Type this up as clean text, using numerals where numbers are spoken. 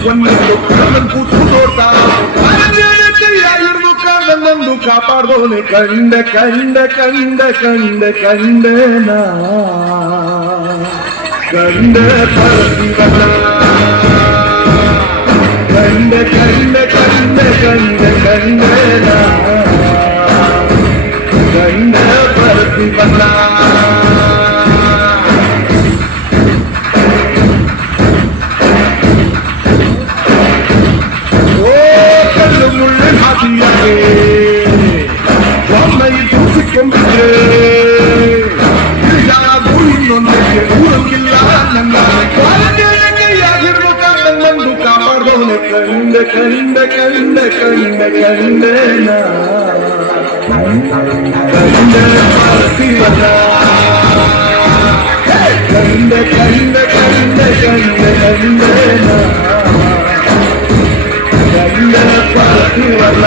ಒಂದೊಂದು ಕೂತು ನೋಡ್ತಾ ಕೈಯಾಗಿರ್ದು ನನ್ನೊಂದು ಕಾಪಾಡ್ದೋನೆ ಕಂಡ ಕಂಡ ಕಂಡ ಕಂಡ ಕಂಡನ ಕಂಡ ಪರದಿವನ ಕಂಡ ಕಂಡ ಕಂಡ ಕಂಡ ಕಂಡನ ಕಂಡ ಪರದಿವನ ಒಮ್ಮೈ ತೂಸಿಕೊಂಡಿದ್ರೆ ಯಾಗೂ ಇನ್ನೊಂದಕ್ಕೆ ಊರಂಗಿಲ್ಲ ನನ್ನ ಕೈಯಾಗಿರ್ಬೇಕ ನನ್ನೊಂದು ಕಾಪಾಡೋನೆ ಕಂಡ ಕಂಡ ಕಂಡ ಕಂಡ ಕಂಡನ ಕಂಡ ಪಾರ್ಥಿವನ ಕಂಡ ಕಂಡ ಕಂಡ ಕಂಡ ಕಂಡನ ಕಂಡ ಪಾರ್ಥಿವನ